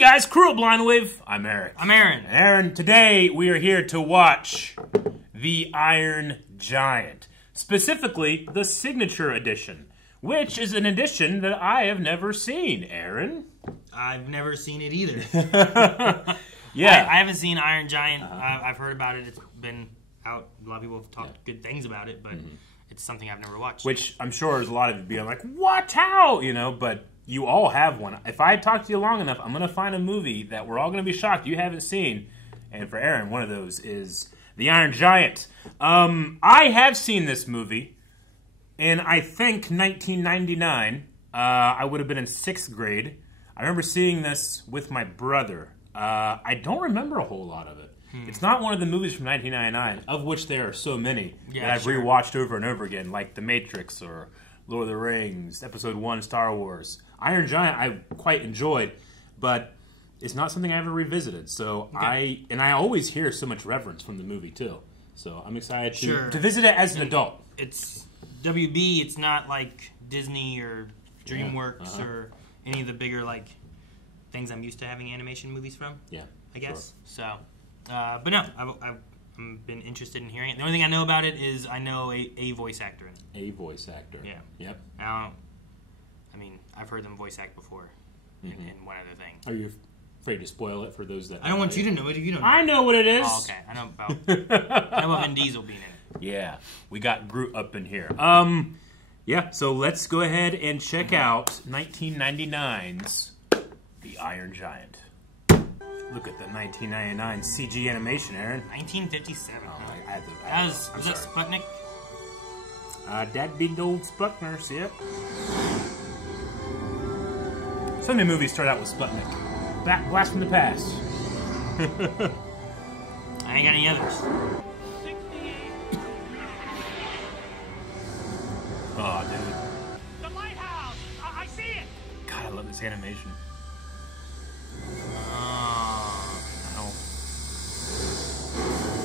guys, crew of Blind Wave. I'm Eric. I'm Aaron. Aaron, today we are here to watch The Iron Giant. Specifically, the Signature Edition, which is an edition that I have never seen. Aaron? I've never seen it either. Yeah. I haven't seen Iron Giant. I've heard about it. It's been out. A lot of people have talked good things about it, but it's something I've never watched. Which I'm sure there's a lot of you being like, what? How? You know, but you all have one. If I talk to you long enough, I'm going to find a movie that we're all going to be shocked you haven't seen. And for Aaron, one of those is The Iron Giant. I have seen this movie in, I think, 1999. I would have been in 6th grade. I remember seeing this with my brother. I don't remember a whole lot of it. It's not one of the movies from 1999, of which there are so many that I've rewatched over and over again, like The Matrix or Lord of the Rings, Episode 1, Star Wars. Iron Giant I quite enjoyed, but it's not something I ever revisited. So I always hear so much reverence from the movie too. So I'm excited to visit it as an adult. It's WB. It's not like Disney or DreamWorks or any of the bigger things I'm used to having animation movies from. Yeah, I guess so. But no, I've been interested in hearing it. The only thing I know about it is I know a voice actor in it. A voice actor. Yeah. Yep. I mean, I've heard them voice act before in one other thing. Are you afraid to spoil it for those that... I don't want you to know it if you don't know I know what it is. Oh, okay. I know about Vin Diesel being in it. Yeah. We got Groot up in here. Yeah, so let's go ahead and check out 1999's The Iron Giant. Look at the 1999 CG animation, Aaron. 1957. Oh, I had to, was that Sputnik? That'd be the old Sputners, yep. So many movies start out with Sputnik. Blast from the past. I ain't got any others. Oh, dude. The lighthouse! I see it! God, I love this animation.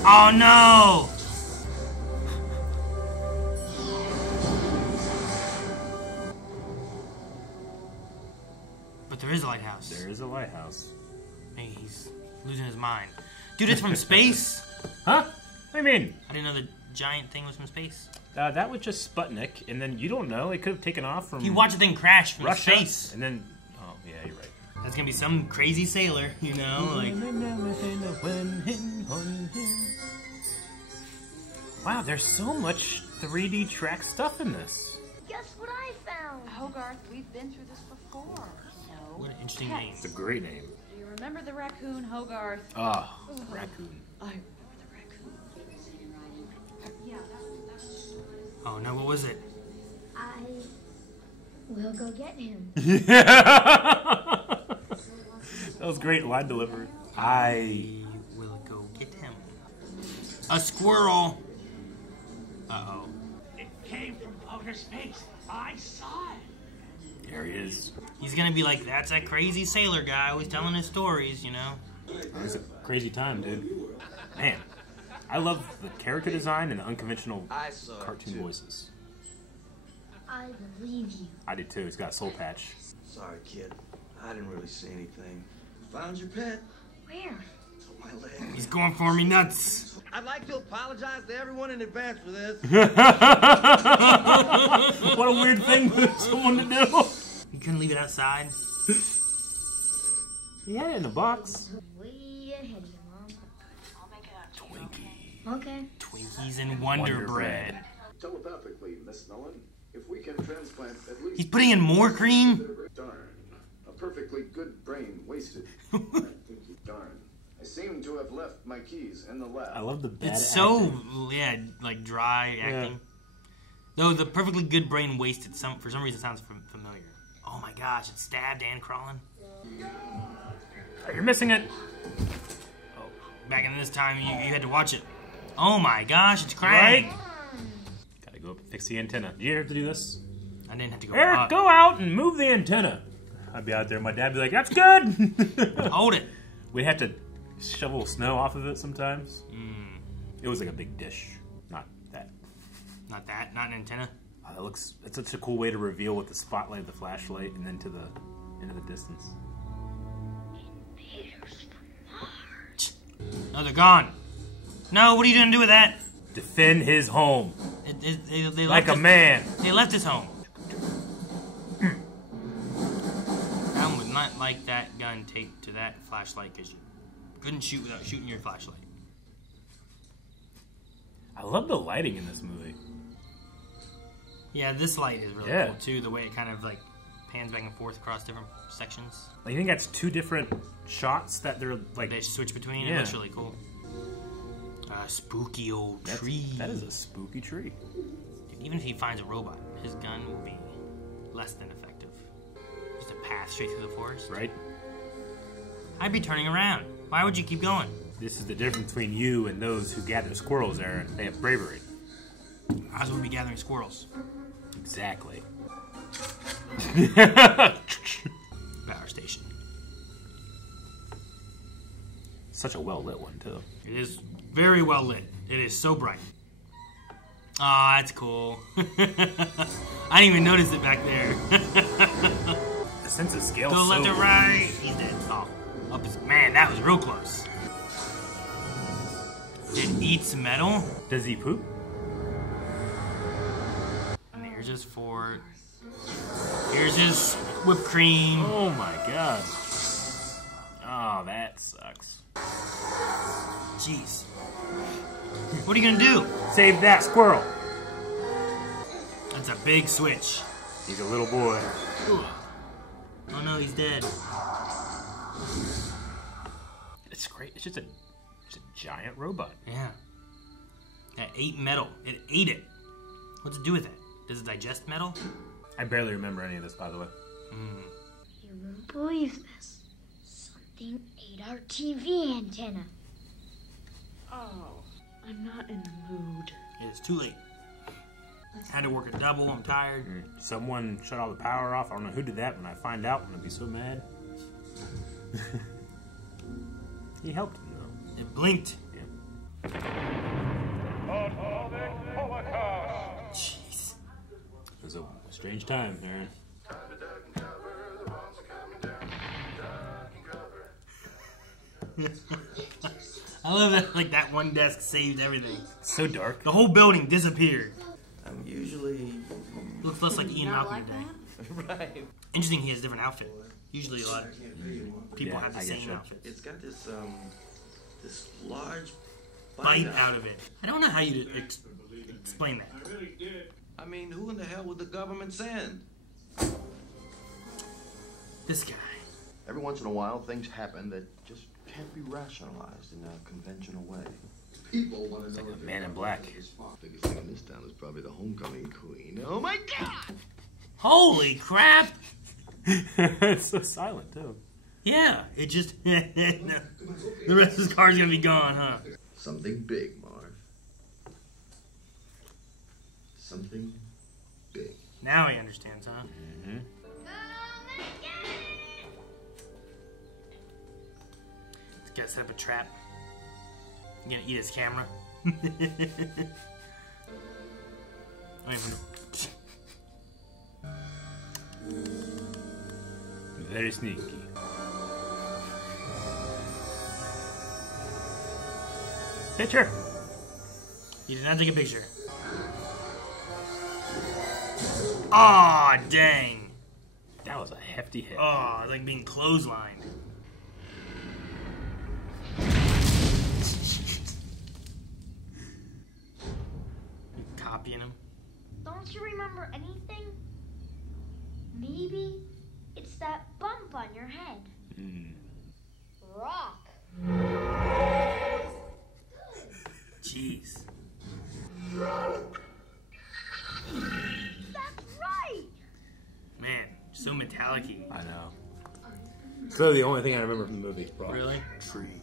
Oh no! But there is a lighthouse. There is a lighthouse. Hey, he's losing his mind. Dude, it's from space? Huh? What do you mean? I didn't know the giant thing was from space. That was just Sputnik, and then you don't know. It could have taken off from You watch the thing crash from Russia, space. and then... Oh, yeah, you're right. That's gonna be some crazy sailor, you know? Like... Wow, there's so much 3D track stuff in this. Guess what I found? Hogarth, we've been through this before. So, What an interesting name. It's a great name. do you remember the raccoon, Hogarth? Ah, raccoon. I remember the raccoon. Yeah, Oh no, what was it? I will go get him. That was great line delivery. I will go get him. A squirrel! Uh-oh. It came from outer space. I saw it. There he is. He's gonna be like, that's that crazy sailor guy always telling his stories, you know? It's a crazy time, dude. Man, I love the character design and the unconventional cartoon voices. I believe you. I did too. He's got a soul patch. Sorry, kid. I didn't really see anything. Found your pet. Where? My leg. He's going for me nuts. I'd like to apologize to everyone in advance for this. What a weird thing for someone to do. You couldn't leave it outside? He had it in a box. Way ahead of you, Mom. I'll make it up. Twinkie. Okay. Twinkies and Wonder Bread. Telepathically, Miss Nolan, if we can transplant at least... He's putting in more cream? Darn. A perfectly good brain wasted. Darn. I seem to have left my keys in the lab. I love the bad It's so, acting. like dry acting. Though the perfectly good brain wasted, for some reason sounds familiar. Oh my gosh, it's stabbed and crawling. Oh, you're missing it. Oh, back in this time, you had to watch it. Oh my gosh, it's crying. Right? Gotta go up and fix the antenna. Do you have to do this? I didn't have to go Eric, up. go out and move the antenna. I'd be out there, my dad would be like, that's good. Hold it. We'd have to shovel snow off of it sometimes. It was like a big dish. Not that. Not that? Not an antenna? Oh, that looks... It's such a cool way to reveal with the spotlight of the flashlight and then to the into the distance. Oh, they're gone. No, what are you gonna do with that? Defend his home. They Like a man. They left his home. I would not like that gun taped to that flashlight because you couldn't shoot without shooting your flashlight. I love the lighting in this movie. Yeah, this light is really cool too. The way it kind of like pans back and forth across different sections. I think that's 2 different shots that they're like. They switch between. Yeah. It looks really cool. Spooky old tree. That is a spooky tree. Dude, even if he finds a robot, his gun will be less than effective. Just a path straight through the forest. Right? I'd be turning around. Why would you keep going? This is the difference between you and those who gather squirrels, Aaron. They have bravery. I was going to be gathering squirrels. Exactly. Power station. Such a well-lit one, too. It is very well lit. It is so bright. Aw, that's cool. I didn't even notice it back there. The sense of scale. Go left or right. He's dead. Oh, man, that was real close. It eats metal. Does he poop? And here's his fort. Here's his whipped cream. Oh my god. Oh, that sucks. Jeez. What are you gonna do? Save that squirrel. That's a big switch. He's a little boy. Oh no, he's dead. It's great. It's just a giant robot. Yeah. That ate metal. It ate it. What's it do with it? Does it digest metal? I barely remember any of this, by the way. You won't believe this. Something ate our TV antenna. Oh, I'm not in the mood. It is too late. Had to work a double. I'm tired. Someone shut all the power off. I don't know who did that. When I find out, I'm going to be so mad. He helped him, though. It blinked. Yeah. Jeez. It was a strange time, Aaron. I love that. Like that one desk saved everything. So dark. The whole building disappeared. I'm usually... Looks less like Ian Malcolm today. right. Interesting, he has a different outfit. Usually a lot of people have the same outfits. It's got this, this large Bite out of it. I don't know how you explain that. I mean, who in the hell would the government send? This guy. Every once in a while, things happen that just can't be rationalized in a conventional way. People want to know like a man in black. Biggest thing in this town is probably the homecoming queen. Oh my God! Holy crap! It's so silent too. Yeah, it just the rest of his car's gonna be gone, huh? Something big, Marv. Something big. Now he understands, huh? Mm-hmm. This guy set up a trap. You gonna eat his camera? Very sneaky. Picture. You did not take a picture. Aw, dang. That was a hefty hit. Oh, it's like being clotheslined. Copying him. Don't you remember anything? Maybe it's that bump on your head. Rock. Jeez. That's right. Man, so metallic-y. I know. It's literally the only thing I remember from the movie. Rock. Really? Tree.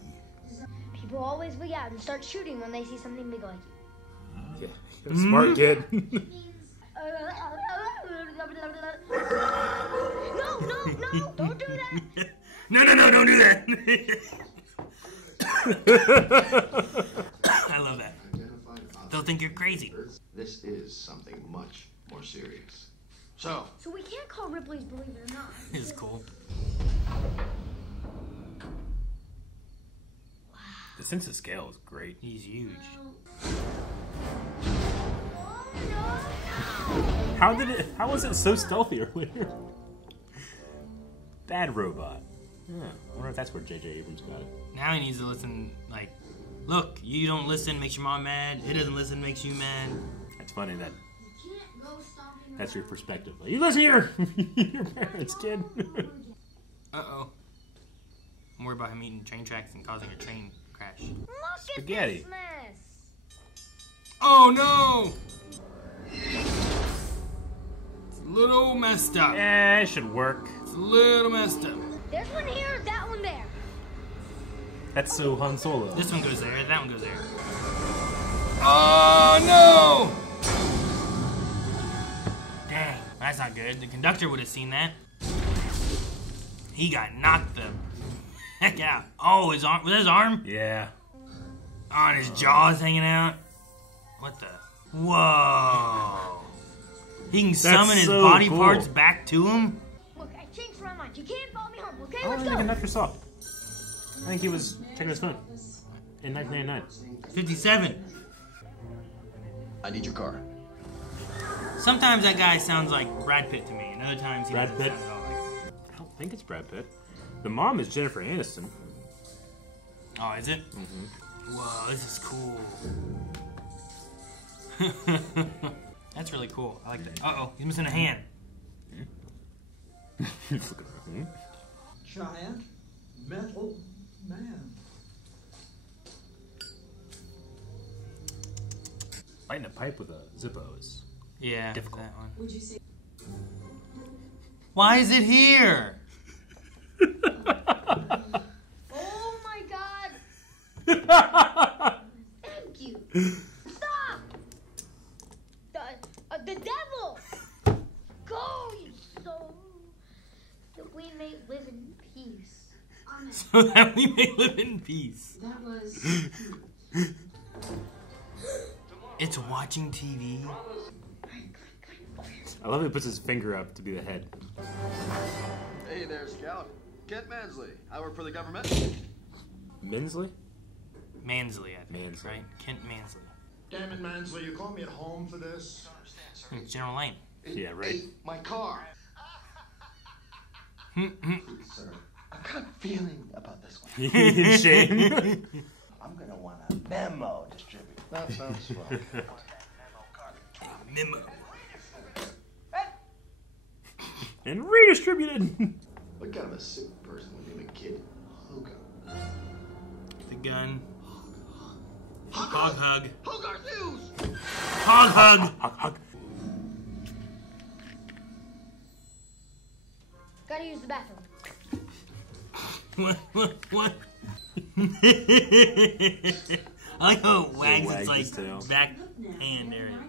People always wig out and start shooting when they see something big like you. Yeah. Smart kid. No, don't do that. No, don't do that. I love that. They'll think you're crazy. This is something much more serious. So we can't call Ripley's Believe It or Not. This is cool. The sense of scale is great. He's huge. How was it so stealthy earlier? Bad robot. Yeah, I wonder if that's where J.J. Abrams got it. Now he needs to listen, like, look, you don't listen, makes your mom mad. He doesn't listen, makes you mad. That's funny that that's your perspective. Like, you listen to your parents, kid. Uh-oh. I'm worried about him eating train tracks and causing a train crash. Look Spaghetti. at this mess. Oh, no! It's a little messed up. Yeah, it should work. It's a little messed up. There's one here, that one there. That's so Han Solo. This one goes there, that one goes there. Oh, no! Dang, that's not good. The conductor would have seen that. He got knocked the heck out. Oh, his arm, was that his arm? Yeah. Oh, and his jaw's hanging out. What the? Whoa. He can summon his body parts back to him? Look, I changed my mind. You can't follow me home, okay? How long Let's did the go. conductor saw? I think he was checking his phone in 1999. 57. I need your car. Sometimes that guy sounds like Brad Pitt to me, and other times he Brad doesn't Pitt? sound at all like him. I don't think it's Brad Pitt. The mom is Jennifer Aniston. Oh, is it? Mm-hmm. Whoa, this is cool. That's really cool. I like that. Uh-oh, he's missing a hand. Giant metal man. Lighting a pipe with a Zippo is difficult. That one. Would you say? Why is it here? Oh my god. Thank you. Stop. The devil. Go, you soul. That we may live in peace. So that we may live in peace. That was... It's watching TV. I love it. He puts his finger up to be the head. Hey there, Scout. Kent Mansley. I work for the government. Minsley? Mansley, I think. Mansley. Right? Kent Mansley. Damn it, Mansley, you called me at home for this? It's General Lane. Yeah, right. Hey, my car. Sir, I've got a feeling about this one. Shame. I'm gonna want a memo distributed. That sounds swell. Memo. And redistributed. What kind of a sick person would name a kid Hogarth? The gun. Hogarth! Hog hug. Hogarth News! Hog hug. Hug, hug. Gotta use the bathroom. What? I like how it wags its his tail. like back hand area.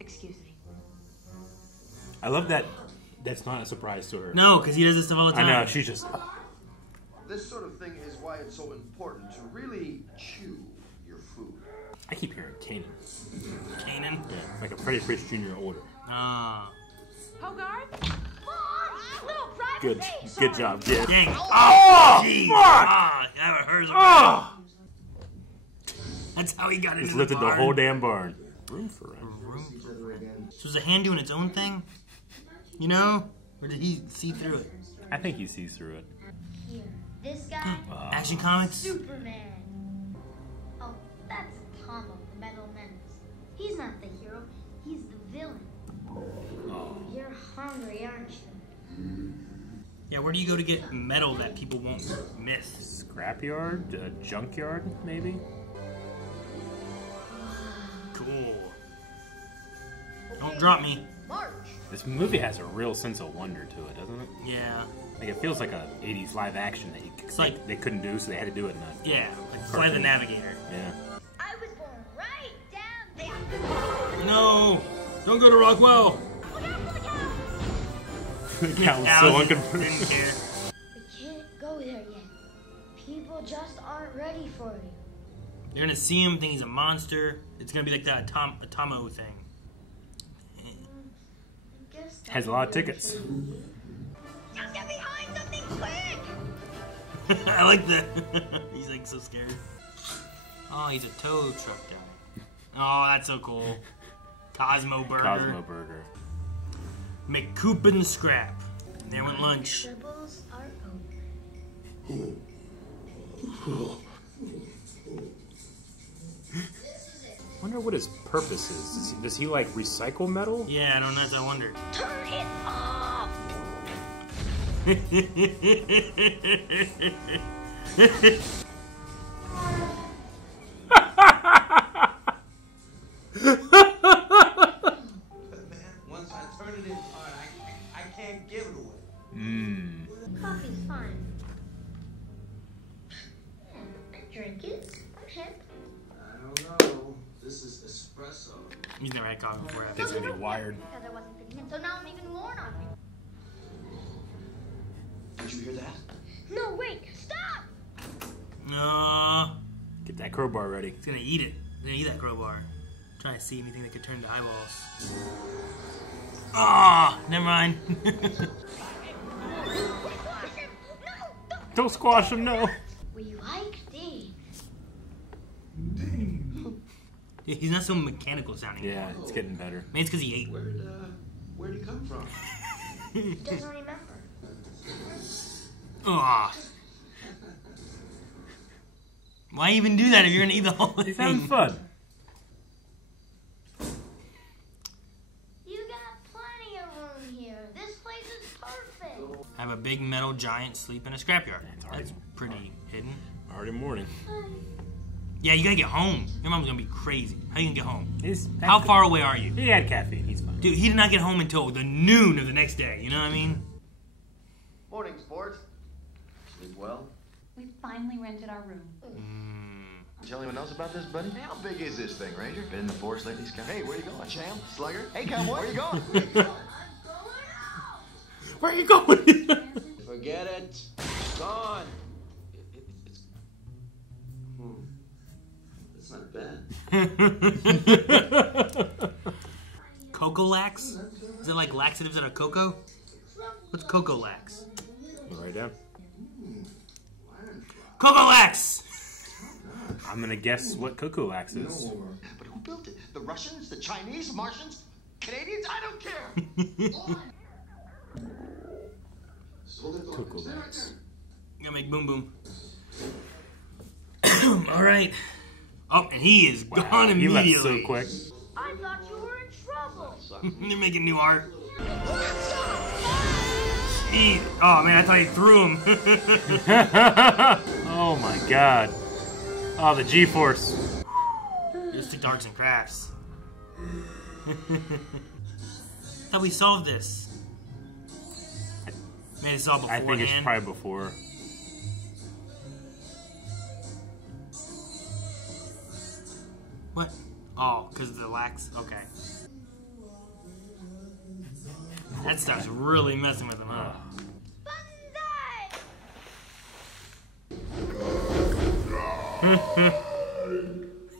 Excuse me. I love that. That's not a surprise to her. No, because he does this stuff all the time. I know. She's just. This sort of thing is why it's so important to really chew your food. I keep hearing Kanan. Kanan? Yeah, like a Freddie Prinze Jr. order. Ah. Hogarth? Mom! No, Good, privacy! good job, kid. Dang. Oh, Jeez. fuck! Ah, that hurts. Oh! That's how he got into Just the lifted barn. the whole damn barn. Room for him. So was the hand doing its own thing? You know? Or did he see through it? I think he sees through it. Here, this guy, Action Comics? Superman. Oh, that's Tomo, the Metal Menace. He's not the hero, he's the villain. You're hungry, aren't you? Yeah, where do you go to get metal that people won't miss? Scrapyard? Junkyard, maybe? Cool. Don't drop me. March. This movie has a real sense of wonder to it, doesn't it? Yeah. Like it feels like a 80s live action that like- they couldn't do, so they had to do it in a Yeah, like Fly the Navigator. Yeah. I was born right down there. No! Don't go to Rockwell! Look out for the cow. The cow's so Didn't unconvinced. care. We can't go there yet. People just aren't ready for you. They're gonna see him, think he's a monster. It's gonna be like that Atomo thing. I guess Has a lot of tickets. Just get behind something quick! I like that. He's like so scared. Oh, he's a tow truck guy. Oh, that's so cool. Cosmo Burger. Cosmo Burger. McCoop and Scrap. And there went lunch. Troubles are over. Wonder what his purpose is. Does he like recycle metal? Yeah, I don't know. I wonder. Turn it off! Once I turn it in hard, I can't give it away. Coffee's fine. I drink it. I'm hip. I don't know. This is espresso. He's never had coffee before. He's gonna be wired. Because I wasn't fitting in, so now I'm even more not fit. Did you hear that? No, wait! Stop! No. Get that crowbar ready. He's gonna eat it. He's gonna eat that crowbar. Trying to see anything that could turn to eyeballs. Ah, oh, never mind. Don't squash him, no. We like Dean. He's not so mechanical sounding. Yeah, it's getting better. Maybe it's because he ate. Where'd he come from? Doesn't remember. Ah. Why even do that if you're gonna eat the whole thing? He's having fun. You got plenty of room here. This place is perfect. Have a big metal giant sleep in a scrapyard. That's pretty hidden. Already morning. Yeah, you gotta get home. Your mom's gonna be crazy. How you gonna get home? How far away are you? He had caffeine. He's fine. Dude, he did not get home until the noon of the next day. You know what I mean? Morning, sport. Sleep well? We finally rented our room. Tell anyone else about this, buddy? Hey, how big is this thing, Ranger? Been in the forest lately, Scott? Hey, where you going, champ? Slugger? Hey, cowboy, where you going? Where are you going? Forget it. Gone. It's not bad. Coco Lax? Is it like laxatives out of cocoa? What's Coco Lax? Write it down. Coco Lax! I'm gonna guess what Coco Lax is. But who built it? The Russians? The Chinese? Martians? Canadians? I don't care! Coco Lax. Gonna make boom boom. Alright. Oh, and he is gone immediately. He left so quick. I thought you were in trouble. You're making new art. Jeez. Oh man, I thought he threw him. Oh my god. Oh, the G-force. Just stick to arts and crafts. Thought we solved this. Maybe it's all beforehand. I think it's probably before. What? Oh, because of the lax? Okay. That stuff's really messing with him, huh?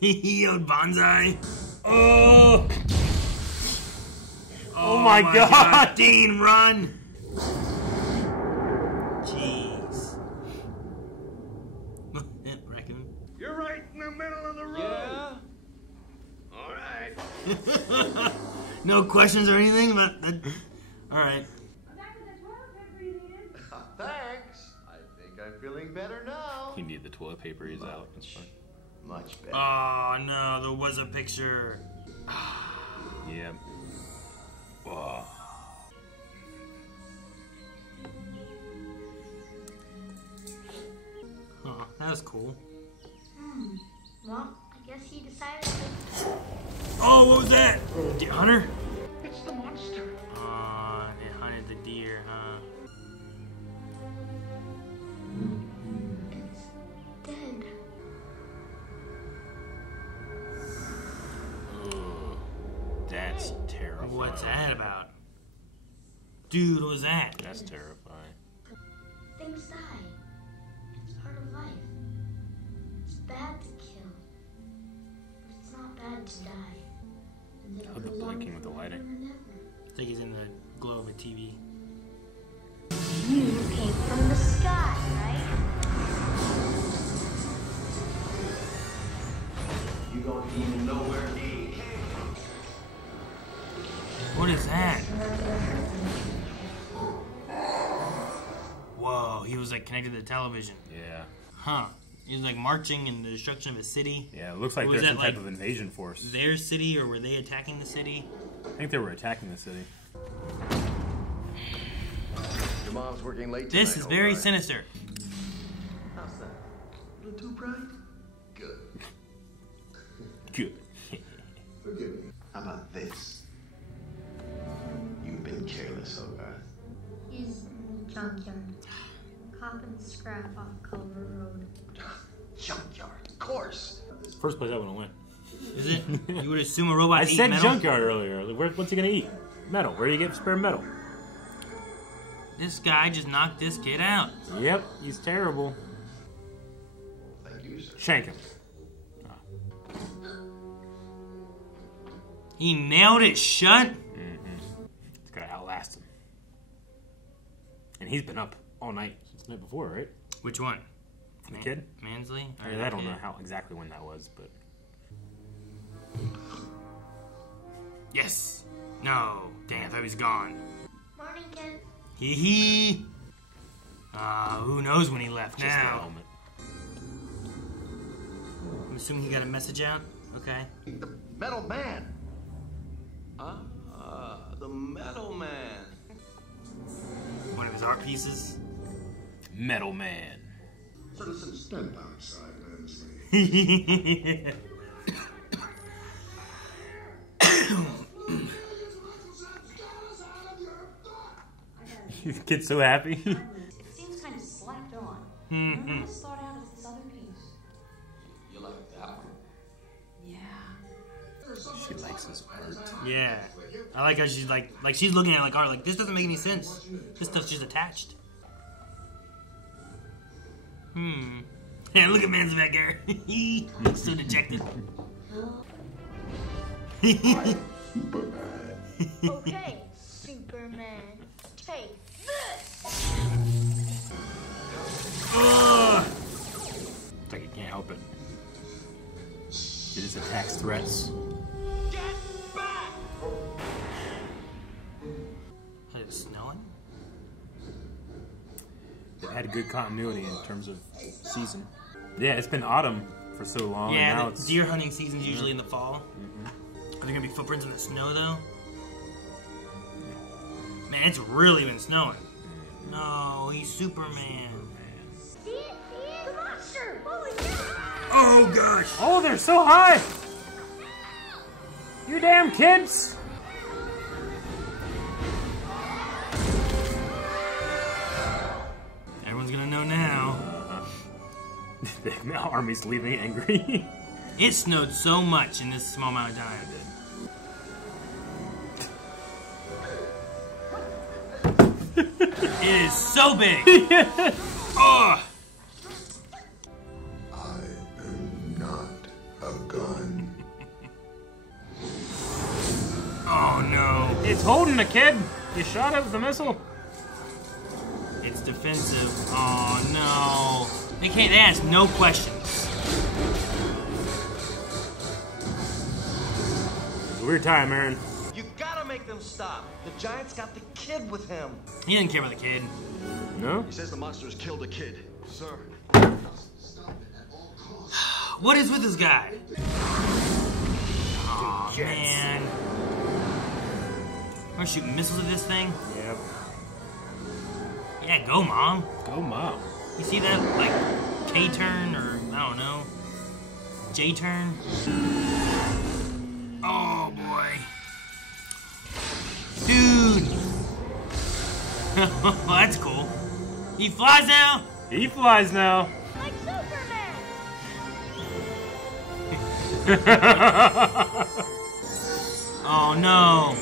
He yelled bonsai. Oh! Oh my god! Dean, run! Jeez. Raccoon. You're right in the middle of the road. Yeah? Alright. No questions or anything about that? Alright. Thanks. I think I'm feeling better now. You need the toilet paper. He's out. It's fine. Much better. Oh no, there was a picture. Yeah. Oh. Huh, that was cool. Well, I guess he decided to... Oh, what was that? Hunter? It's the monster. It hunted the deer, huh? It's dead. Ugh. That's terrifying. What's that about? Dude, what was that? That's terrifying. Things die. It's part of life. It's bad to kill. But it's not bad to die. And live Oh, the blinking with the lighting. forever and ever. I think he's in the glow of a TV. You came from the sky, right? he was like connected to the television. Yeah. Huh. He was like marching in the destruction of a city. Yeah, it looks like there's some type of invasion force. Their city, or were they attacking the city? I think they were attacking the city. Your mom's working late This tonight, is very Hogarth. sinister. How's that? A little too bright? Good. Good. Forgive me. How about this? You've been careless, Hogarth. He's in the junkyard. Copping scrap off Culver Road. Junkyard, of course. First place I want to win. Is it? You would assume a robot I ate said metal? junkyard earlier. What's he gonna eat? Metal. Where do you get spare metal? This guy just knocked this kid out. Yep, he's terrible. Thank you, sir. Shank him. He nailed it shut. It's gotta outlast him. And he's been up all night since the night before, right? Which one? The kid? Mansley? I don't know how exactly when that was, but Yes. No. Dang, I thought he was gone. Morning, kid. Hee hee. Who knows when he left just a now? moment. I'm assuming he got a message out. Okay. The Metal Man. The Metal Man. One of his art pieces. Metal Man. Citizen, stand outside, Mansley. The kid's so happy. It seems kind of slapped on. Not as thought out as this other piece. You like that one? Yeah. She likes his art. Yeah. I like how she's like she's looking at like art like this doesn't make any sense. This stuff's just attached. Yeah, look at Man's back there. He's so dejected. Okay, Superman. Take this! It's like he can't help it. It just attacks threats. Get back! Is it snowing? They've had good continuity in terms of season. Yeah, it's been autumn for so long. And Yeah, now the it's deer hunting season's usually in the fall. Are there gonna be footprints in the snow though? Man, it's really been snowing. No, he's Superman. See it? The monster! Holy cow! Oh gosh! Oh, they're so high! You damn kids! Everyone's gonna know now. The army's leaving angry. It snowed so much in this small amount of time. It is so big. Oh. I am not a gun. Oh no. It's holding the kid. You shot it with a missile. It's defensive. Oh no. They can't. They ask no questions. It's a weird time, Aaron. You gotta make them stop. The Giant's got the kid with him. He didn't care about the kid. No? He says the monster has killed a kid. Sir. What is with this guy? Oh man. We're shooting missiles at this thing. Yep. Yeah, go mom. Go mom. You see that like K-turn or I don't know J-turn? Oh boy. Dude! That's cool. He flies now? He flies now. Like Superman! Oh no.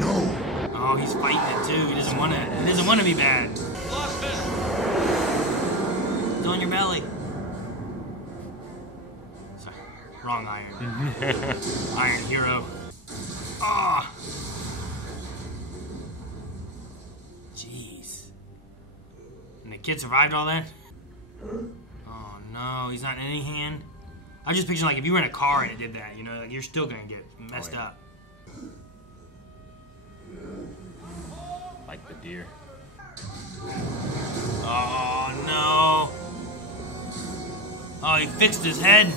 No. Oh, he's fighting it too. He doesn't want to. He doesn't want to be bad. Lost vision. It's on your belly. Sorry, wrong iron. Iron Hero. Ah. Jeez. And the kid survived all that? Oh no, he's not in any hand. I was just picturing like if you were in a car and it did that, you know, like you're still gonna get messed up. Like the deer. Oh, he fixed his head.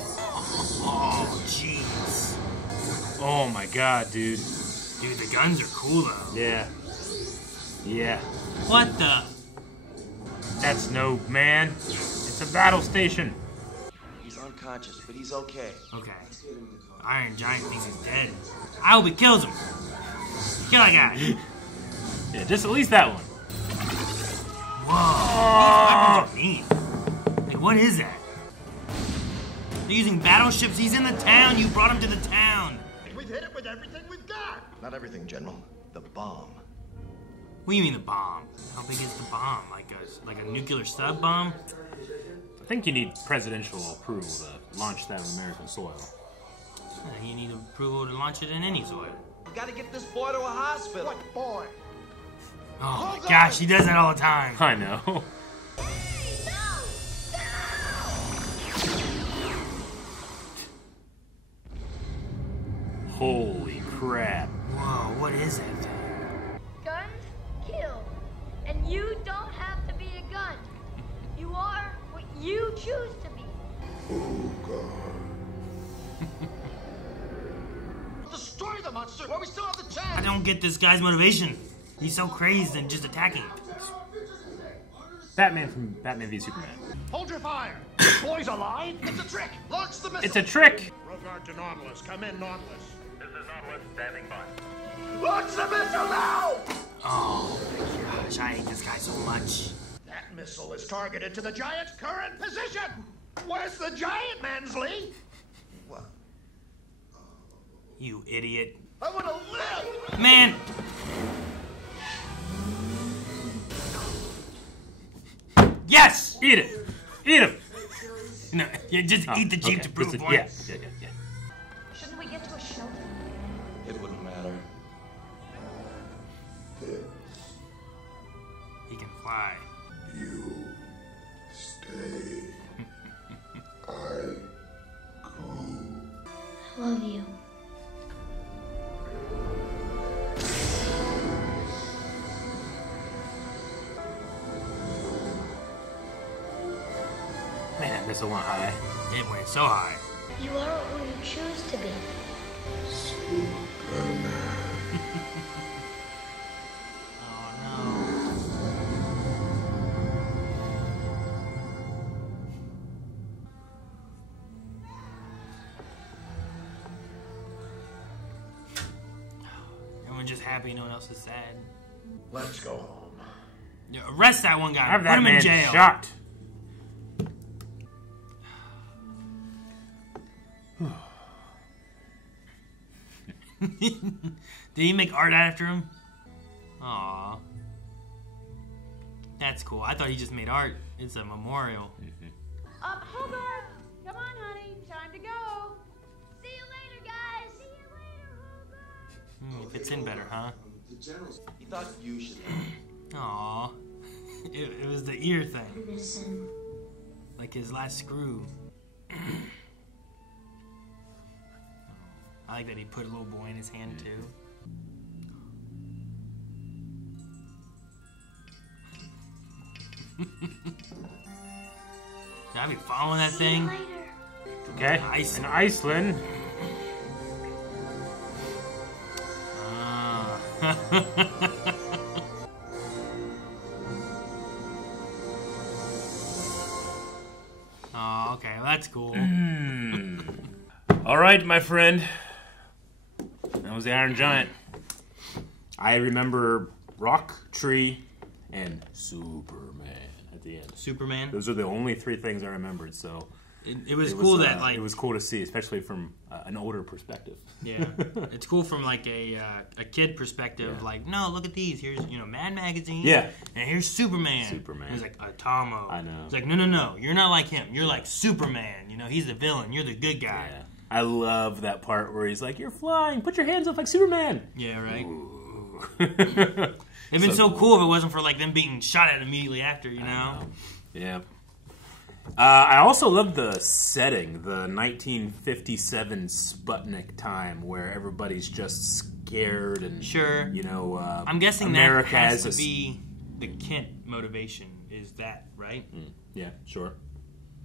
Oh, jeez. Oh my god, dude. Dude, the guns are cool though. Yeah. Yeah. What the? That's no man. It's a battle station. He's unconscious, but he's okay. Okay. Iron Giant thinks he's dead. I hope he kills him. Kill that guy. Yeah, just at least that one. Whoa. These weapons are neat. Like, what is that? They're using battleships. He's in the town. You brought him to the town. We've hit it with everything we've got. Not everything, General. The bomb. What do you mean the bomb? How big is the bomb? Like a nuclear sub bomb? I think you need presidential approval to launch that on American soil. Yeah, you need approval to launch it in any soil. We gotta get this boy to a hospital. What boy? Oh my gosh, he does that all the time. I know. Holy crap. Whoa, what is that thing? Guns kill. And you don't have to be a gun. You are what you choose to be. Oh, God. Destroy the monster while we still have the chance. I don't get this guy's motivation. He's so crazed and just attacking. Batman from Batman v Superman. Hold your fire. Boy's alive. It's a trick. Launch the missile. It's a trick. Hogarth to Nautilus. Come in, Nautilus. This is Nautilus standing by. Launch the missile now! Oh my gosh, I hate this guy so much. That missile is targeted to the Giant's current position. Where's the Giant, Mansley? What? You idiot. I want to live. Man. Yes! Eat it. Eat him. No, you just eat the Jeep to prove a point. Yeah. Shouldn't we get to a shelter? It wouldn't matter. He can fly. You stay. I go. I love you. Man, that missile went high. It went so high. You are who you choose to be. Oh no. Everyone's just happy, no one else is sad. Let's go home. Yeah, arrest that one guy. Have Put that him man in jail. shot. Did he make art after him? Aww. That's cool. I thought he just made art. It's a memorial. Hogarth! Come on, honey. Time to go. See you later, guys. See you later, Hogarth. It fits in better, huh? He thought you should. Aww. It was the ear thing. Listen. Like his last screw. I like that he put a little boy in his hand, too. I'll be following that thing. Okay, in Iceland. Oh, okay, well, that's cool. All right, my friend. That was the Iron Giant. I remember Rock, Tree, and Superman at the end. Superman? Those are the only three things I remembered, so... It was cool that, like... It was cool to see, especially from an older perspective. Yeah. It's cool from, like, a kid perspective. Yeah. Like, no, look at these. Here's, Mad Magazine. Yeah. And here's Superman. Superman. And he's like, Atomo. I know. It's like, no. You're not like him. You're like Superman. He's the villain. You're the good guy. Yeah. I love that part where he's like, you're flying. Put your hands up like Superman. Yeah, right? It'd been so cool if it wasn't for, like, them being shot at immediately after, you know? Yeah. I also love the setting, the 1957 Sputnik time, where everybody's just scared and sure. I'm guessing America that has to be the Kent motivation. Is that right? Yeah, sure.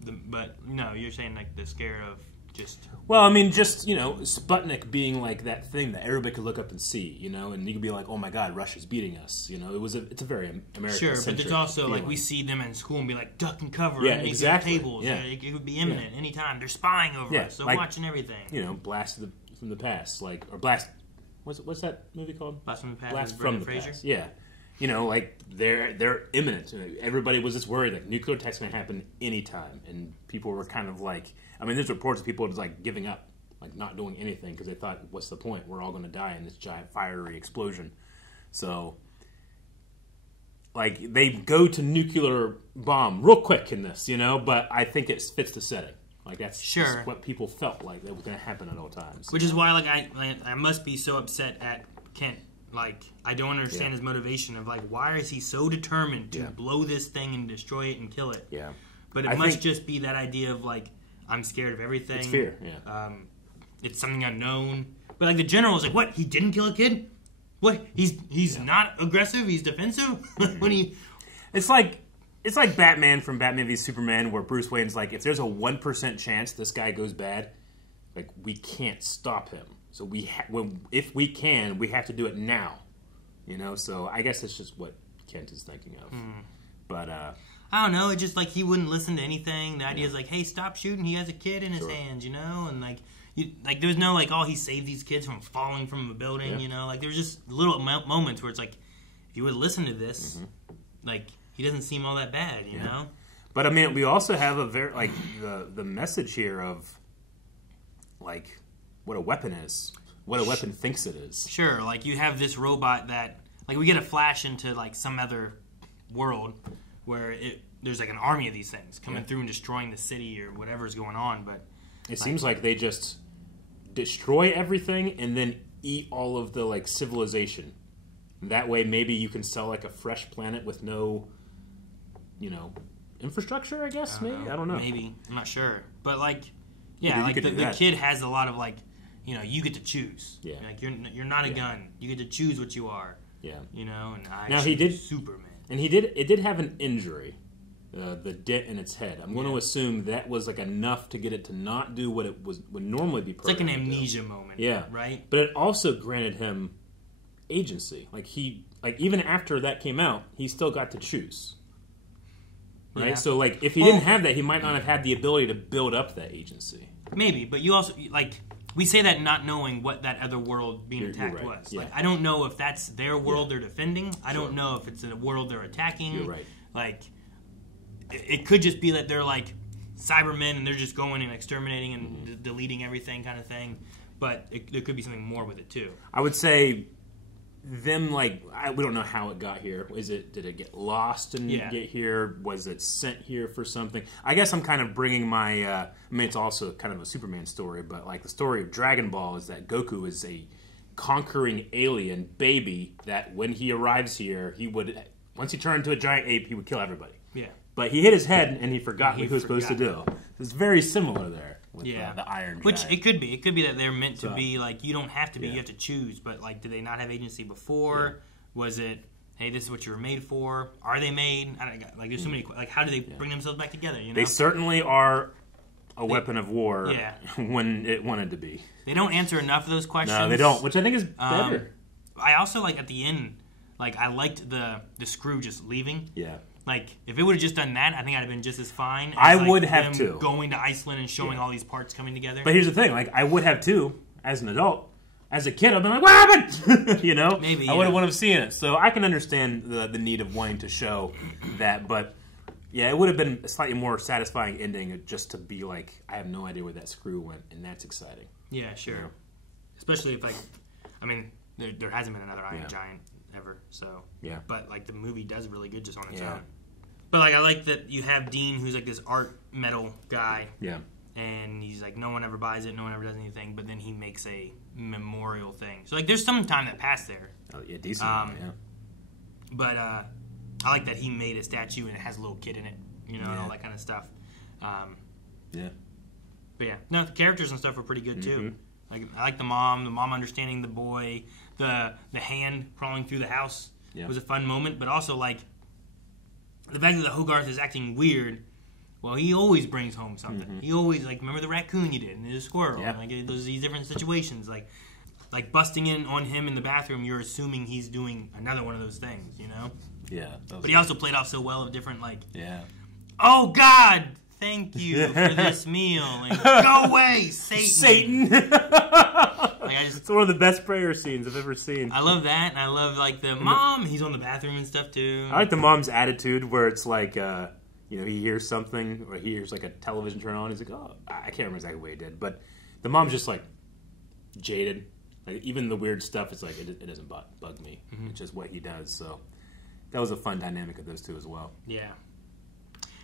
But no, you're saying like the scare of just. Well, I mean, just Sputnik being like that thing that everybody could look up and see, and you could be like, oh my God, Russia's beating us. It's a very American. Sure, but there's also feeling. like we see them in school and be like duck and cover underneath exactly. the tables. Yeah. It could be imminent anytime. They're spying over us. They're watching everything. Blast from the past, or blast. What's that movie called? Blast from the past. Blast from the past. Yeah. Like they're imminent. Everybody was just worried like nuclear attacks going to happen anytime, and people were kind of like, I mean, there's reports of people just like giving up, like not doing anything because they thought, what's the point? We're all going to die in this giant fiery explosion. So, like they go to nuclear bomb real quick in this, but I think it fits the setting. Like that's just what people felt like that was going to happen at all times. Which is why, like I must be so upset at Kent. Like, I don't understand his motivation of, like, why is he so determined to blow this thing and destroy it and kill it? Yeah. But it must just be that idea of, like, I'm scared of everything. It's fear, yeah. It's something unknown. But, like, the general is like, what? He didn't kill a kid? What? He's not aggressive? He's defensive? When he... It's like Batman from Batman v Superman, where Bruce Wayne's like, if there's a 1% chance this guy goes bad, like, we can't stop him. So if we can, we have to do it now, So I guess it's just what Kent is thinking of. But I don't know. It's just like he wouldn't listen to anything. The idea is like, hey, stop shooting. He has a kid in his hands, and like there was no like, oh, he saved these kids from falling from a building, Like there's just little moments where it's like, if you would listen to this, like he doesn't seem all that bad, you know. But I mean, we also have a very like the message here of like. What a weapon is. What a weapon thinks it is. Sure, like you have this robot that, like we get a flash into like some other world where there's like an army of these things coming through and destroying the city or whatever's going on, but... It seems like they just destroy everything and then eat all of the like civilization. That way maybe you can sell like a fresh planet with no, infrastructure, I guess, maybe? I don't know. Maybe. I'm not sure. But like, yeah, like the kid has a lot of like, you get to choose. Yeah. Like you're not a gun. You get to choose what you are. Yeah. And now he did Superman. And it did have an injury, the dent in its head. I'm going to assume that was like enough to get it to not do what it would normally be. It's like an amnesia moment. Yeah. Right. But it also granted him agency. Like even after that came out, he still got to choose. Right. Yeah. So like if he didn't have that, he might not have had the ability to build up that agency. Maybe, but you also like. We say that not knowing what that other world being attacked was. Yeah. Like, I don't know if that's their world they're defending. I don't know if it's a world they're attacking. You're right. Like, it could just be that they're like Cybermen and they're just going and exterminating and deleting everything kind of thing. But there could be something more with it too. I would say them we don't know how it got here. Did it get lost and get here? Was it sent here for something? I guess I'm kind of bringing my. I mean, it's also kind of a Superman story, but like the story of Dragon Ball is that Goku is a conquering alien baby that when he arrives here, he would once he turned into a giant ape, he would kill everybody. Yeah. But he hit his head and he forgot what he was supposed to do. It's very similar there. With the Iron Which Giant. it could be. It could be that they're meant to be like you don't have to be. You have to choose. But like, did they not have agency before? Was it? Hey, this is what you were made for. Are they made? Like, there's so many. Like, how do they bring themselves back together? They certainly are a weapon of war. When it wanted to be. They don't answer enough of those questions. No, they don't. Which I think is better. I also like at the end. Like I liked the screw just leaving. Yeah. Like, if it would have just done that, I think I'd have been just as fine as, I would have too. Going to Iceland and showing all these parts coming together. But here's the thing, like, I would have too, as an adult. As a kid, I'd been like, what happened? Maybe, I would have seen it. So I can understand the need of wanting to show that, but yeah, it would have been a slightly more satisfying ending just to be like, I have no idea where that screw went, and that's exciting. Yeah, sure. Especially if, like, I mean, there hasn't been another Iron Giant ever, so. Yeah. But, like, the movie does really good just on its own. But, like, I like that you have Dean, who's, like, this art metal guy. Yeah. And he's like, no one ever buys it, no one ever does anything, but then he makes a memorial thing. So, like, there's some time that passed there. Oh, yeah, decent. Yeah. But I like that he made a statue and it has a little kid in it, and all that kind of stuff. Yeah. But, yeah. No, the characters and stuff were pretty good, too. Like, I like the mom understanding the boy, the hand crawling through the house was a fun moment, but also, like, the fact that the Hogarth is acting weird Well, he always brings home something. He always, like, remember the raccoon you did, and the squirrel. Yeah. Like, there's these different situations. Like busting in on him in the bathroom, you're assuming he's doing another one of those things, you know? Yeah. But he also played off so well of different, like, yeah. Oh, God, thank you for this meal. Like, go away, Satan. It's one of the best prayer scenes I've ever seen. I love that, and I love, like, the mom. He's on the bathroom and stuff, too. I like the mom's attitude where it's like, you know, he hears something, or he hears, like, a television turn on. He's like, oh, I can't remember exactly what he did. But the mom's just, like, jaded. Like, even the weird stuff, it's like, it doesn't bug me. It's just what he does. So that was a fun dynamic of those two as well. Yeah.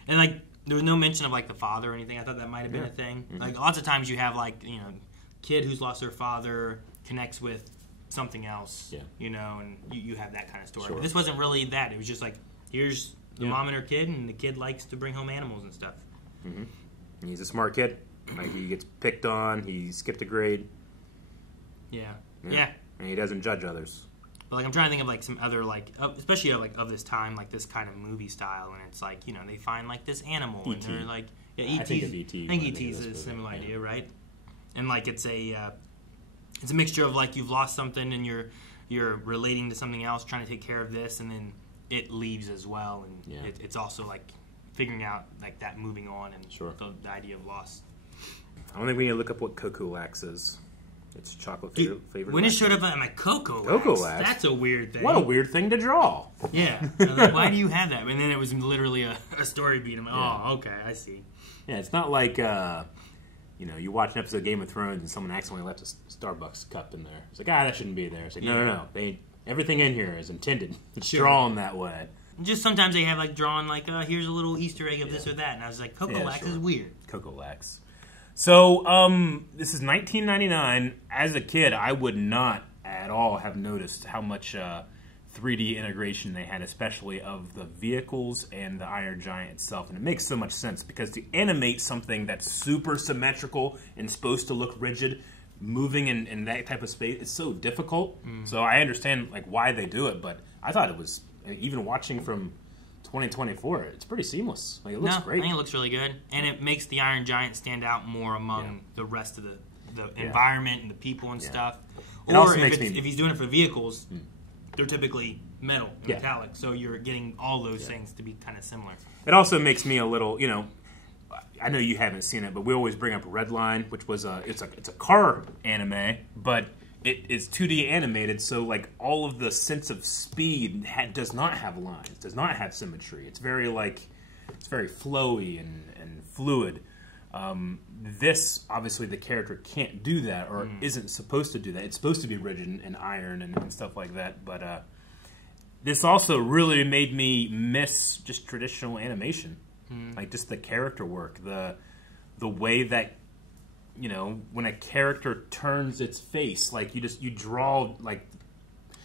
And, like, there was no mention of, like, the father or anything. I thought that might have been a thing. Like, lots of times you have, like, you know, kid who's lost their father connects with something else, you know, and you have that kind of story. Sure. But this wasn't really that. It was just like, here's the mom and her kid, and the kid likes to bring home animals and stuff. And he's a smart kid. Like, he gets picked on. He skipped a grade. Yeah. And he doesn't judge others. But, like, I'm trying to think of, like, some other, like, especially, like, of this time, like, this kind of movie style, and it's like, you know, they find, like, this animal, and they're like, E.T. I think of E.T. I think E.T. is a similar idea, right? And, like, it's a mixture of, like, you've lost something, and you're relating to something else, trying to take care of this, and then it leaves as well, and it's also, like, figuring out, like, that moving on, and the idea of loss. I don't think we need to look up what Coco Lax is. It's chocolate flavored. When it showed up, I'm like, Coco Lax? That's a weird thing. What a weird thing to draw. Yeah. I was like, why do you have that? And then it was literally a story beat. I'm like, oh, okay, I see. Yeah, it's not like, you know, you watch an episode of Game of Thrones and someone accidentally left a Starbucks cup in there. It's like, that shouldn't be there. It's like, no. Everything in here is intended. It's drawn that way. Just sometimes they have, like, drawn, like, here's a little Easter egg of this or that. And I was like, Coco Lax is weird. Coco Lax. So, this is 1999. As a kid, I would not at all have noticed how much 3D integration they had, especially of the vehicles and the Iron Giant itself. And it makes so much sense, because to animate something that's super symmetrical and supposed to look rigid, moving in that type of space, it's so difficult. So I understand, like, why they do it, but I thought it was, even watching from 2024, it's pretty seamless. Like, it looks great. I think it looks really good, and it makes the Iron Giant stand out more among the rest of the environment and the people and stuff. Or if he's doing it for vehicles, they're typically metal and metallic, so you're getting all those things to be kind of similar. It also makes me a little, you know, I know you haven't seen it, but we always bring up Redline, which was it's a car anime, but it's 2D animated, so, like, all of the sense of speed does not have lines, does not have symmetry. It's very, like, it's very flowy and fluid. This, obviously, the character can't do that, or isn't supposed to do that. It's supposed to be rigid and iron and stuff like that, but this also really made me miss just traditional animation. Like, just the character work, the way that, you know, when a character turns its face, like, you draw, like...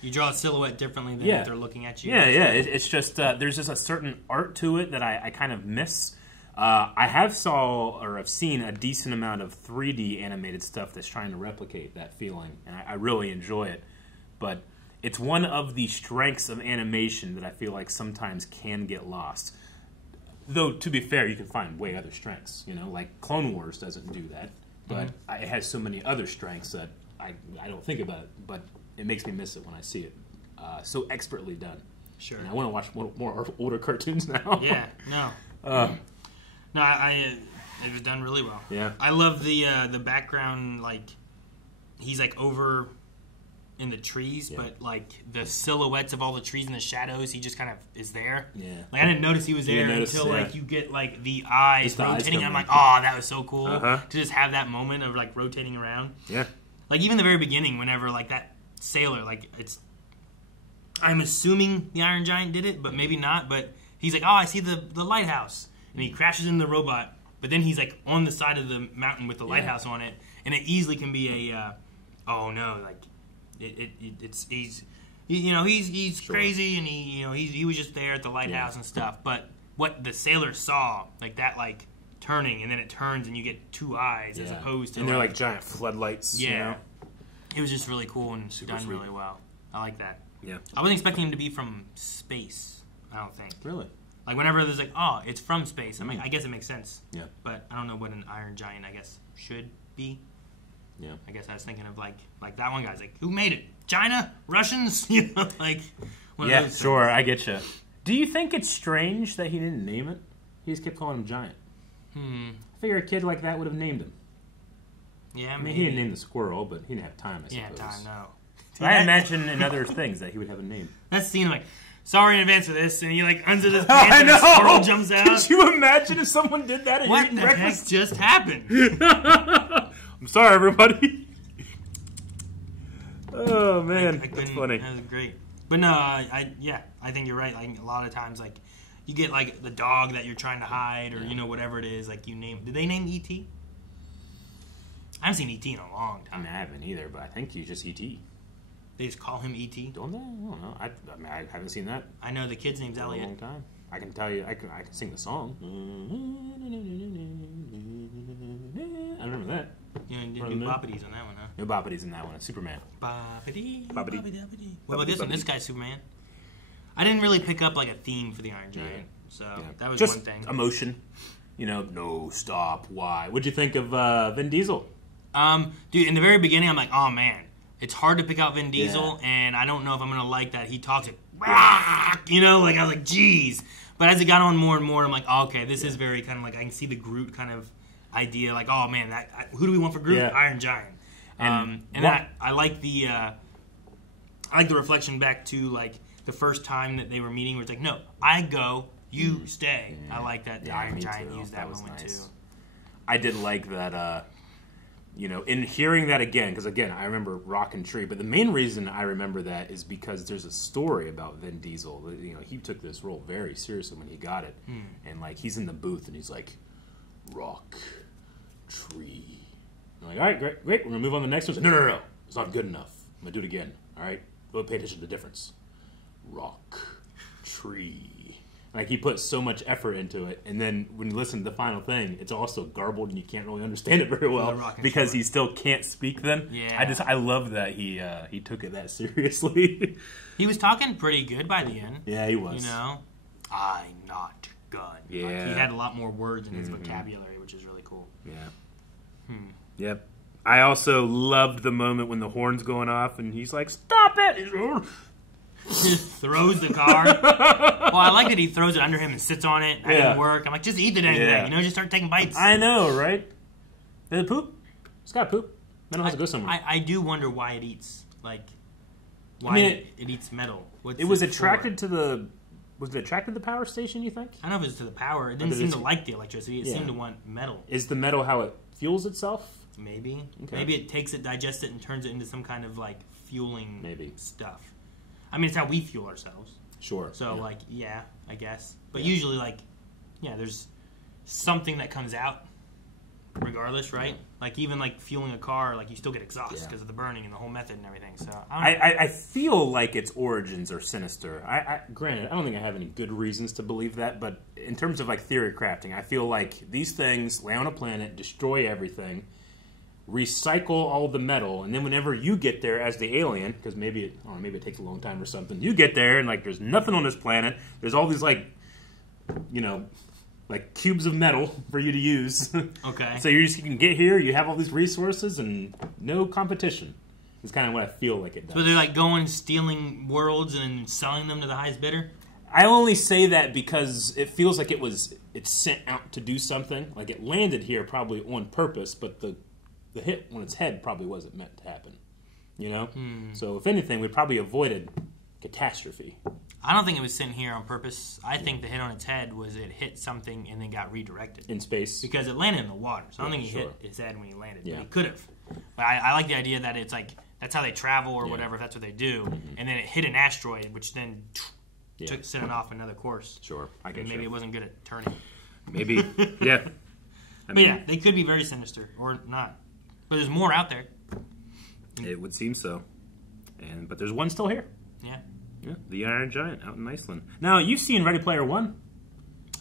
You draw a silhouette differently than if they're looking at you. It's just, there's just a certain art to it that I kind of miss. I have seen a decent amount of 3D animated stuff that's trying to replicate that feeling, and I really enjoy it. But it's one of the strengths of animation that I feel like sometimes can get lost. Though, to be fair, you can find way other strengths. You know, like Clone Wars doesn't do that. But it has so many other strengths that I don't think about it, but it makes me miss it when I see it. So expertly done. Sure. And I want to watch more older cartoons now. It was done really well. Yeah. I love the background, like, he's, like, over in the trees, but, like, the silhouettes of all the trees and the shadows, he just kind of is there. Yeah. Like, I didn't notice he was there until, like, you get, like, the eyes rotating. I'm like, that was so cool to just have that moment of, like, rotating around. Yeah. Like, even the very beginning, whenever, like, that sailor, like, I'm assuming the Iron Giant did it, but maybe not, but he's like, I see the lighthouse. And he crashes into the robot, but then he's, like, on the side of the mountain with the lighthouse on it, and it easily can be he's crazy, and he was just there at the lighthouse and stuff. But what the sailor saw, like that, like turning, and then it turns, and you get two eyes as opposed to. And they're like giant floodlights. Yeah, you know? It was just really cool and done really well. I like that. Yeah, I wasn't expecting him to be from space. I don't think. Really? Like whenever there's like, oh, it's from space. I mean, I guess it makes sense. Yeah. But I don't know what an Iron Giant, I guess, should be. Yeah. I guess I was thinking of like that one guy's like, who made it? China? Russians? You know, like. One of those sure, things. I get you. Do you think it's strange that he didn't name it? He just kept calling him Giant. I figure a kid like that would have named him. Yeah, I mean, he didn't name the squirrel, but he didn't have time, I suppose. Yeah, time, no. But I imagine in other things that he would have a name. That scene, like, sorry in advance for this, and he, like, unzips his pants and a squirrel jumps out. Could you imagine if someone did that at What eating the breakfast? heck just happened? I'm sorry, everybody. Oh, man, that's funny. That was great. But no, I think you're right. Like, a lot of times, like, you get, like, the dog that you're trying to hide or, you know, whatever it is. Like, you name... Did they name E.T.? I haven't seen E.T. in a long time. I mean, I haven't either, but I think he's just E.T. They just call him E.T.? Don't they? I don't know. I mean, I haven't seen that. I know the kid's name's Elliot. A long time. I can tell you, I can sing the song. I remember that. You know, new Boppity's on that one, huh? New Boppity's in that one. It's Superman. Boppity. Boppity. What about this one? This guy's Superman. I didn't really pick up like a theme for the Iron Giant, so that was just one thing. Emotion. You know, no, stop, why? What'd you think of Vin Diesel? Dude, in the very beginning, I'm like, oh man, it's hard to pick out Vin Diesel, and I don't know if I'm gonna like that. He talks like, you know, like I was like, geez. But as it got on more and more, I'm like, oh, okay, this is very kind of like I can see the Groot kind of idea. Like, oh man, who do we want for Groot? Yeah. Iron Giant. And I like the reflection back to like the first time that they were meeting, where it's like, no, I go, you stay. I like that the Iron Giant used that moment too. I did like that. You know, in hearing that again, because again, I remember Rock and Tree, but the main reason I remember that is because there's a story about Vin Diesel. You know, he took this role very seriously when he got it, and like he's in the booth and he's like, Rock, Tree. I'm like, all right, great, we're gonna move on to the next one. No, it's not good enough. I'm gonna do it again. All right, go pay attention to the difference. Rock, Tree. Like, he put so much effort into it, and then when you listen to the final thing, it's also garbled, and you can't really understand it very well because he still can't speak them. Yeah. I love that he took it that seriously. He was talking pretty good by the end. Yeah, he was. You know, I not gun. Yeah. Like, he had a lot more words in his vocabulary, which is really cool. Yeah. Yep. I also loved the moment when the horn's going off, and he's like, "Stop it!" He just throws the car. Well, I like that he throws it under him and sits on it. That didn't work. I'm like, just eat the dang thing. You know, just start taking bites. I know, right? Did it poop? It's got poop. Metal has to go somewhere. I do wonder why it eats, like, why it eats metal. What's it was attracted to the... Was it attracted to the power station, you think? I don't know if it's to the power. It didn't seem to like the electricity. It seemed to want metal. Is the metal how it fuels itself? Maybe. Okay. Maybe it takes it, digests it, and turns it into some kind of, like, fueling stuff. I mean, it's how we fuel ourselves. Sure. So, like, yeah, I guess. But usually, like, there's something that comes out regardless, right? Yeah. Like, even, like, fueling a car, like, you still get exhaust because of the burning and the whole method and everything. So I feel like its origins are sinister. Granted, I don't think I have any good reasons to believe that, but in terms of, like, theory crafting, I feel like these things lay on a planet, destroy everything, recycle all the metal, and then whenever you get there as the alien, because maybe it takes a long time or something, you get there and like there's nothing on this planet. There's all these like, you know, like cubes of metal for you to use. Okay. So you can get here, you have all these resources, and no competition. It's kind of what I feel like it does. So they're like going stealing worlds and selling them to the highest bidder? I only say that because it feels like it's sent out to do something. Like it landed here probably on purpose, but the hit on its head probably wasn't meant to happen, you know? So if anything, we probably avoided catastrophe. I don't think it was sent here on purpose. I think the hit on its head was it hit something and then got redirected. In space? Because it landed in the water. So I don't think he hit his head when he landed. But he could have. But I like the idea that it's like, that's how they travel or whatever, if that's what they do. And then it hit an asteroid, which then sent it off another course. Sure, I guess. Maybe it wasn't good at turning. Maybe, yeah. But yeah, they could be very sinister, or not. But there's more out there. It would seem so. But there's one still here. Yeah. Yeah, the Iron Giant out in Iceland. Now, you've seen Ready Player One.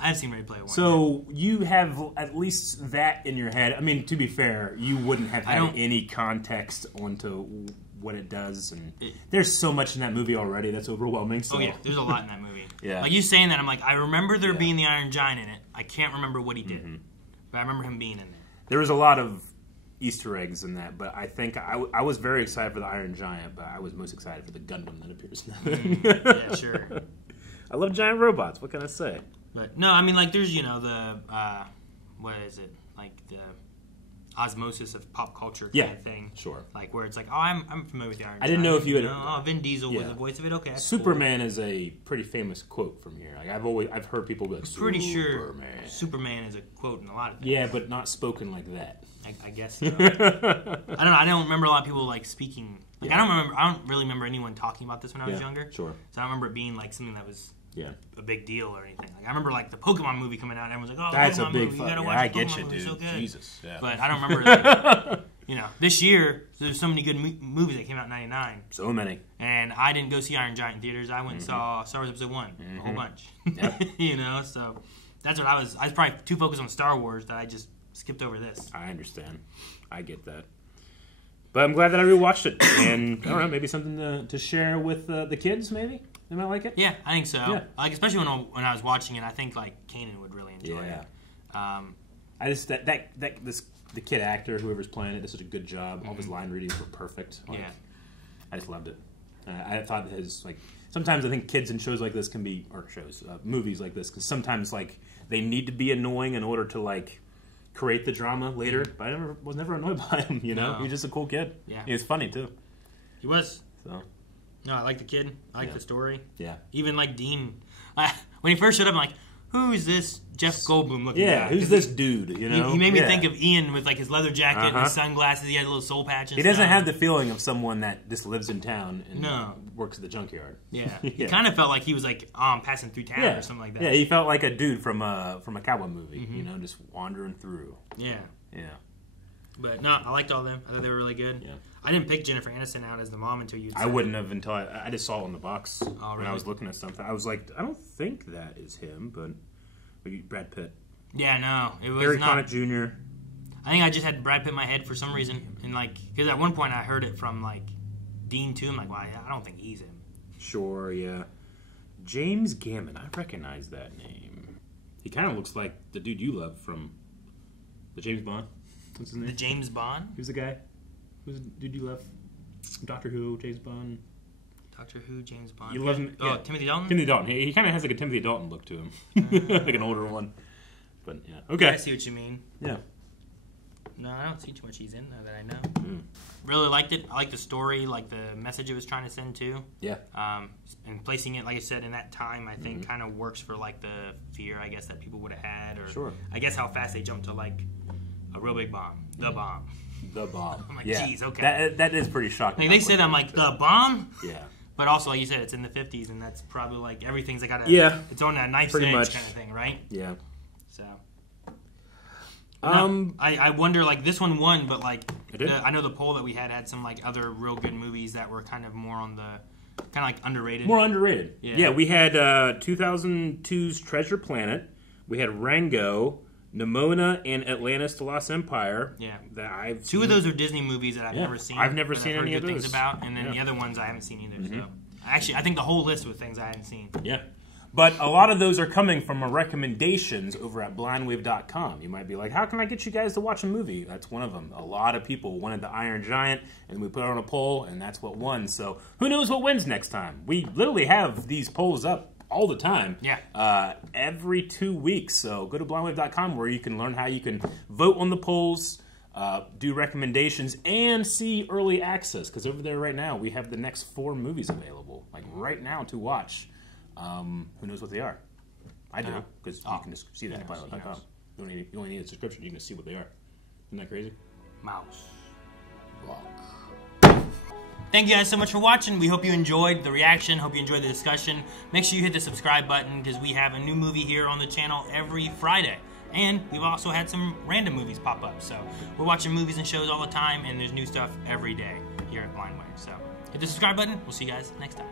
I've seen Ready Player One. So you have at least that in your head. I mean, to be fair, you wouldn't have had any context onto what it does, and there's so much in that movie already that's overwhelming. So. Oh yeah, there's a lot in that movie. Yeah. Like you saying that, I'm like, I remember there being the Iron Giant in it. I can't remember what he did, but I remember him being in there. There was a lot of Easter eggs in that, but I think I was very excited for the Iron Giant, but I was most excited for the Gundam that appears in that. Yeah, sure. I love giant robots. What can I say? But no, I mean, like, there's, you know, the what is it, like the osmosis of pop culture kind of thing. Sure. Like where it's like, oh, I'm familiar with the Iron Giant. I didn't know if you had. Oh, Vin Diesel was the voice of it. Okay. Superman is a pretty famous quote from here. Like I've heard people be like, pretty sure Superman is a quote in a lot of things. Yeah, but not spoken like that. I guess so. I don't know. I don't remember a lot of people like speaking. Like I don't really remember anyone talking about this when I was younger. Sure. So I don't remember it being like something that was a big deal or anything. Like I remember like the Pokemon movie coming out, and everyone's like, "Oh, that's Pokemon a big movie. You gotta fuck. watch I the get Pokemon you, movie. dude. So good." Jesus. Yeah. But I don't remember. Like, you know, this year there's so many good movies that came out in '99. So many. And I didn't go see Iron Giant in theaters. I went and saw Star Wars Episode 1, a whole bunch. Yep. You know, so that's what I was probably too focused on Star Wars that I just skipped over this. I understand. I get that. But I'm glad that I rewatched it, and I don't know, maybe something to share with the kids. Maybe they might like it. Yeah, I think so. Yeah. Like especially when I was watching it, I think like Kanan would really enjoy it. I just the kid actor, whoever's playing it, did such a good job. All his line readings were perfect. Like, I just loved it. I thought his like sometimes I think kids in shows like this can be movies like this because sometimes like they need to be annoying in order to like create the drama later. But I was never annoyed by him. You know, he was just a cool kid. Yeah, he was funny too. He was. So no, I like the kid. I like the story. Yeah, even like Dean. When he first showed up, I'm like, who is this Jeff Goldblum looking guy? Yeah, who's this dude? You know, he made me think of Ian with like his leather jacket and his sunglasses. He had a little soul patch. And he doesn't have the feeling of someone that just lives in town and works at the junkyard. Yeah, he kind of felt like he was like passing through town or something like that. Yeah, he felt like a dude from a cowboy movie. You know, just wandering through. Yeah. But no, I liked all of them. I thought they were really good. Yeah. I didn't pick Jennifer Aniston out as the mom until you. I wouldn't have until I just saw it on the box when I was looking at something. I was like, I don't think that is him, but Brad Pitt. Yeah, no, it was Harry not. Connick Jr. I think I just had Brad Pitt in my head for some reason, and like because at one point I heard it from like Dean too. I'm like, well, I don't think he's him. Sure, yeah. James Gammon, I recognize that name. He kind of looks like the dude you love from the James Bond. What's his name? The James Bond? Who's the guy? Who's the dude you love? Doctor Who, James Bond. Doctor Who, James Bond. You love him? Oh, Timothy Dalton? Timothy Dalton. He kind of has like a Timothy Dalton look to him. Like an older one. But yeah. Okay. I see what you mean. Yeah. No, I don't see too much he's in though that I know. Really liked it. I like the story, like the message it was trying to send too. Yeah. And placing it, like I said, in that time, I think kind of works for like the fear, I guess, that people would have had, or I guess how fast they jumped to like a real big bomb, the bomb. The bomb. I'm like, geez, okay. That is pretty shocking. Like, they said, I'm like, the bomb? Yeah. But also, like you said, it's in the 50s, and that's probably like everything's like got it's on that knife's edge kind of thing, right? Yeah. So. No, I wonder, like, this one won, but, like, I know the poll that we had some, like, other real good movies that were kind of more on the, kind of, like, underrated. More underrated. Yeah, we had 2002's Treasure Planet. We had Rango, Nimona, and Atlantis: The Lost Empire. Yeah. That I've Two of those are Disney movies that I've never seen. I've never seen any of those. Things about, and then the other ones I haven't seen either, so. Actually, I think the whole list was things I hadn't seen. Yeah. But a lot of those are coming from our recommendations over at blindwave.com. You might be like, how can I get you guys to watch a movie? That's one of them. A lot of people wanted the Iron Giant, and we put it on a poll, and that's what won. So who knows what wins next time? We literally have these polls up all the time. Yeah. Every 2 weeks. So go to blindwave.com where you can learn how you can vote on the polls, do recommendations, and see early access. Because over there right now, we have the next 4 movies available, like right now to watch. Who knows what they are? I do, because you can just see that at blindwave.com. You only need a subscription. You can just see what they are. Isn't that crazy? Mouse. Thank you guys so much for watching. We hope you enjoyed the reaction. Hope you enjoyed the discussion. Make sure you hit the subscribe button because we have a new movie here on the channel every Friday. And we've also had some random movies pop up. So we're watching movies and shows all the time, and there's new stuff every day here at Blindwave. So hit the subscribe button. We'll see you guys next time.